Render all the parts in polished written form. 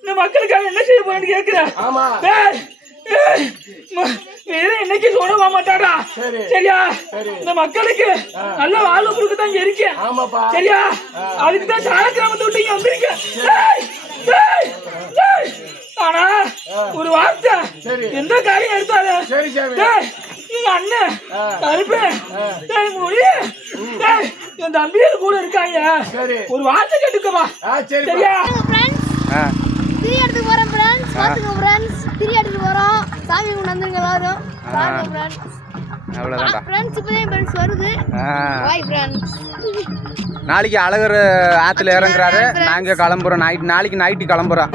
இந்த மக்களுக்காக என்ன செய்ய போறேன்னு கேக்குறேன். இன்னைக்கு சொல்ல மாட்டாடா. சரியா? இந்த மக்களுக்கு நல்ல வாழ்வு கொடுக்கத்தான் இருக்கேன். சரியா? அதுக்குதான் சால கிராமத்தை விட்டு இங்க வந்திருக்கேன். ஆனா ஒரு வார்த்தை, எந்த காரியம் எடுத்தாலும் எங்க அண்ணன் கருப்பேன் என் தம்பியர் கூட இருக்காங்க. ஒரு வார்த்தை கேட்டுக்கவா? சரியா? திரி எடுத்துக்கு போறோம் ஃப்ரெண்ட்ஸ். பாத்துங்க ஃப்ரெண்ட்ஸ், திரி எடுத்துக்கு போறோம். சாமி கும்பிட்டு வந்துருங்க எல்லாரும். பாருங்க ஃப்ரெண்ட்ஸ். அவ்வளவுதான் ஃப்ரெண்ட்ஸ். இப்போதான் ஃப்ரெண்ட்ஸ் வருது. Bye friends. நாளைக்கு அழகர் ஆத்துல இறங்குறாரு. நாங்க கிளம்புறோம். நாளைக்கு நைட்டு கிளம்புறோம்.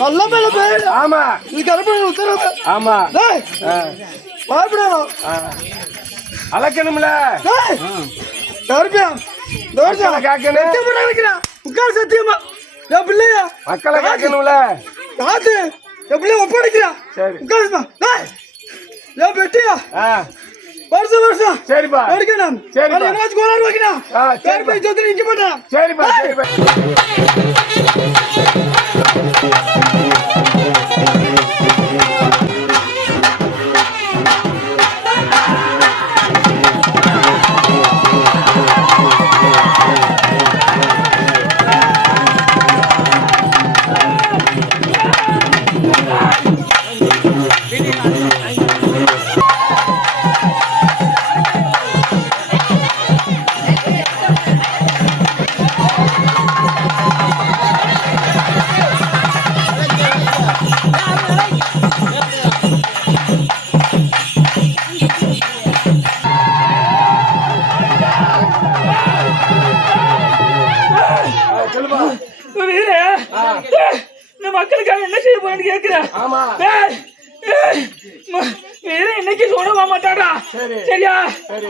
நல்ல மேல பேரு. ஆமா, இது கருப்பண உத்தரவு. ஆமா, பயப்படணும். அலக்கணும்ல கருப்பியா உட்கார். சத்தியமா என் பிள்ளையா மக்களை காக்கணும்ல. காத்து என் பிள்ளைய ஒப்படைக்கிறா. சரி உட்காருமா. என் பெட்டியா வருஷம் வருஷம் சரிப்பா எடுக்கணும். சரி என்னாச்சு கோளாறு வைக்கணும். சரிப்பா சொத்து நிக்க மாட்டேன். சரிப்பா சரிப்பா. இந்த மக்களுக்காக என்ன செய்ய போறேன்னு கேக்குறேன். இன்னைக்கு சொல்ல மாட்டாடா. சரியா?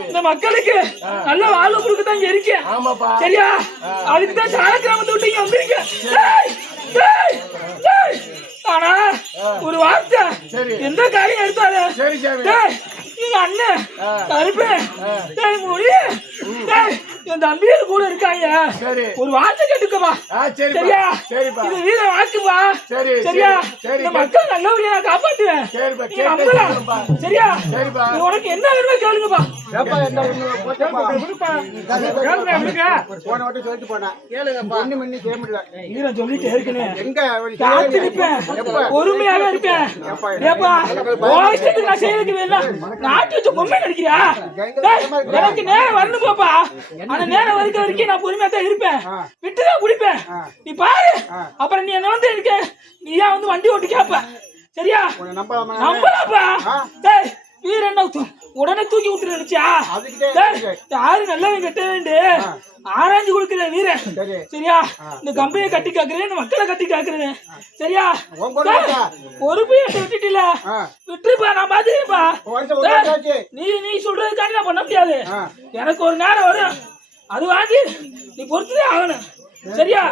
இந்த மக்களுக்கு நல்ல வாழ்வு கொடுக்கத்தான் இருக்கேன். சரியா? அதுக்குதான் சால கிராமத்தை விட்டு இங்க வந்திருக்கேன். ஆனா ஒரு வார்த்தை, எந்த காரியம் எடுத்தாலும் எங்க அண்ணன் கருப்பேன் என் தம்பியர் கூட இருக்காங்க. ஒரு வார்த்தை கேட்டுக்க சொல்லுங்கப்பா. சரியா? இது வீர வாக்குப்பா. சரியா? இந்த மக்கள் நல்லபடியா நான் காப்பாத்துவேன். நீங்க நம்பலாம். சரியா? உனக்கு என்ன வேணுமோ கேளுங்கப்பா. வீரன் சொல்லிட்டு இருக்கேன். காத்திருப்பேன். பொறுமையாவே இருப்பேன். ஏப்பா ஓய்ஸ்க்கு நான் செய்யறதுக்கு இல்ல. நாட்டு வச்சு பொம்மை நடிக்கிறியா? எனக்கு நேரம் வரணும் பாப்பா. ஆனா நேரம் வரைக்கும் நான் பொறுமையா தான் இருப்பேன். விட்டுதான் குடிப்பேன். நீ பாரு. அப்புறம் நீ என்ன வந்து இருக்க. நீயா வந்து வண்டி ஓட்டி கேப்ப. சரியா? நம்பலாப்பா. டேய் வீரன் உடனே தூக்கி விட்டுரு நினைச்சா? யாரு நல்லவன் கெட்ட வேண்டு ஆராய்ஞ்சு கொடுக்குற வீரன். சரியா? இந்த கம்பெனியை கட்டி காக்குறேன், இந்த மக்களை கட்டி காக்குறேன். சரியா? பொறுப்பு விட்டுட்டில விட்டுருப்பா. நான் பாத்துக்கிறேன்ப்பா. நீ சொல்றதுக்காண்டி நான் பண்ண முடியாது. எனக்கு ஒரு நேரம் வரும். அது வாங்கி நீ பொறுத்துதே ஆகணும். சரியா?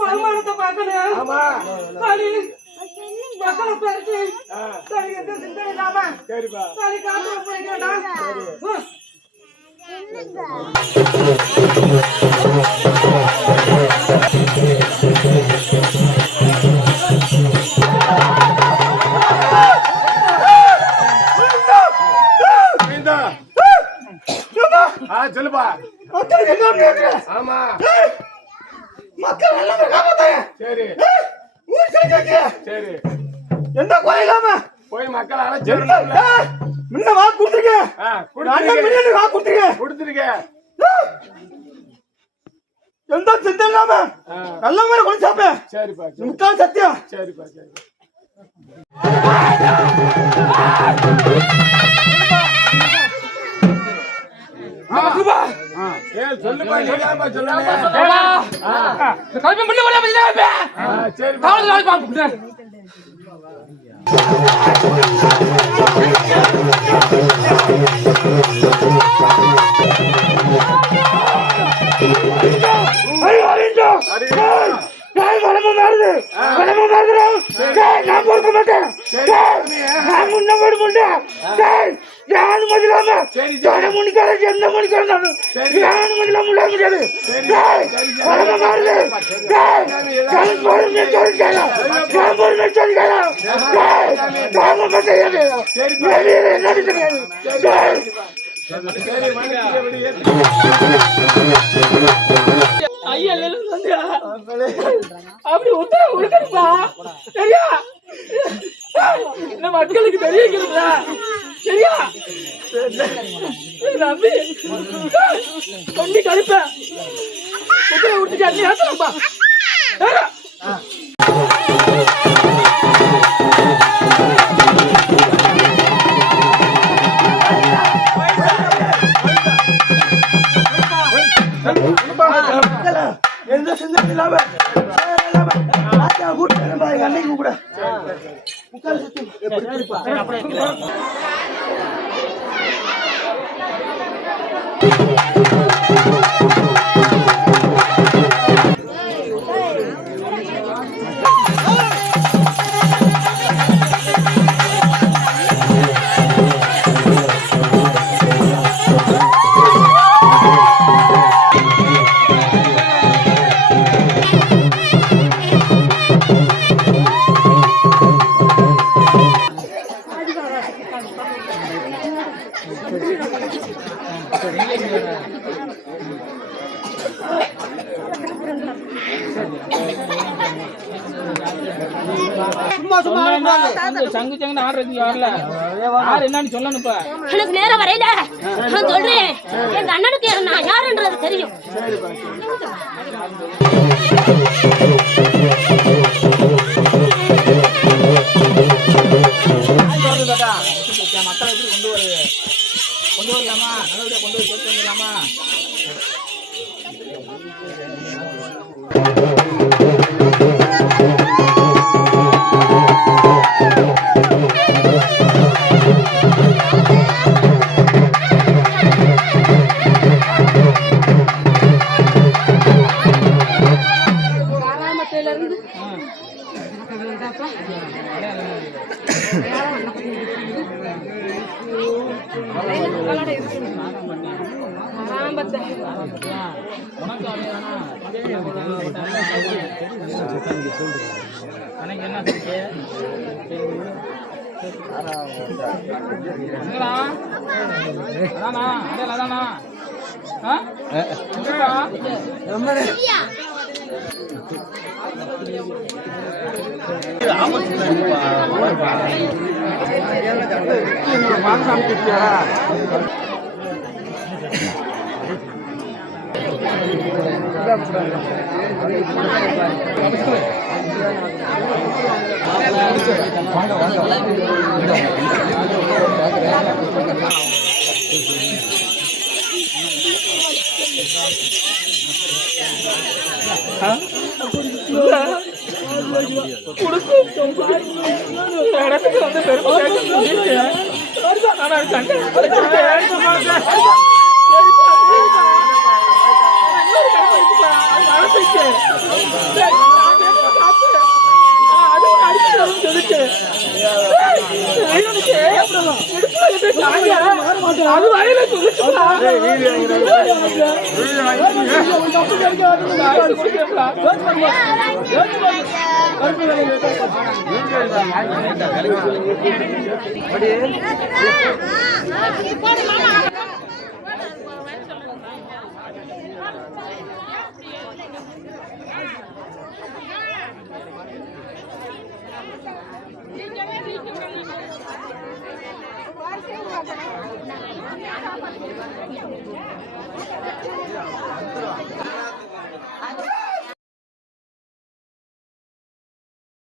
வருமானத்தை பார்க்கணும். மக்களை பார்த்து சிந்தனை இல்லாம காத்து போய்க்கா. சொல்லுப்பா. ஆமா மக்கள் நல்ல காப்பாத்தாங்க. சரி சரி. எந்த குறை இல்லாம போய் மக்கள் அழைச்சு முன்ன வா கொடுத்துருக்க. எந்த சிந்தனை இல்லாம நல்ல மாதிரி கொண்டு சாப்பேன். சரிப்பா. முக்கால் சத்தியம். சரிப்பா சரி. சொல்லுப்பா. நான் பொறுக்க மாட்டேன். நான் முன்ன போட மாட்டேன். யாரு மதிலாம மணிக்கால எந்த மணிக்கால யாரு மதிலாம உள்ள முடியாது. அப்படி உத்தரவு கொடுக்கணும்பா. சரியா? நம்ம மக்களுக்கு தெரியுங்களா? சரியா? நம்பி கொண்டி கழிப்பேன். உத்தரவு கொடுத்துட்டு அண்ணி ஏற்றலாம்ப்பா. எந்த சிந்தனை இல்லாம அன்னைக்கு கூட முக்கால் சங்கு சங்கு ஆடுறதுக்கு வரல. யார் என்னன்னு சொல்லணும்ப்பா. எனக்கு நேரம் வரையில நான் சொல்றேன். எங்க அண்ணனுக்கு நான் யாருன்றது தெரியும். மக்களை கொண்டு வரலாமா? நல்லபடியா கொண்டு போய் சேர்த்து வந்துடலாமா? அன்னைக்கு என்ன சொல்லிச்சு அதானா அடையாள அதானா இடத்துக்கு வந்து அது வயல சொல்லுங்க.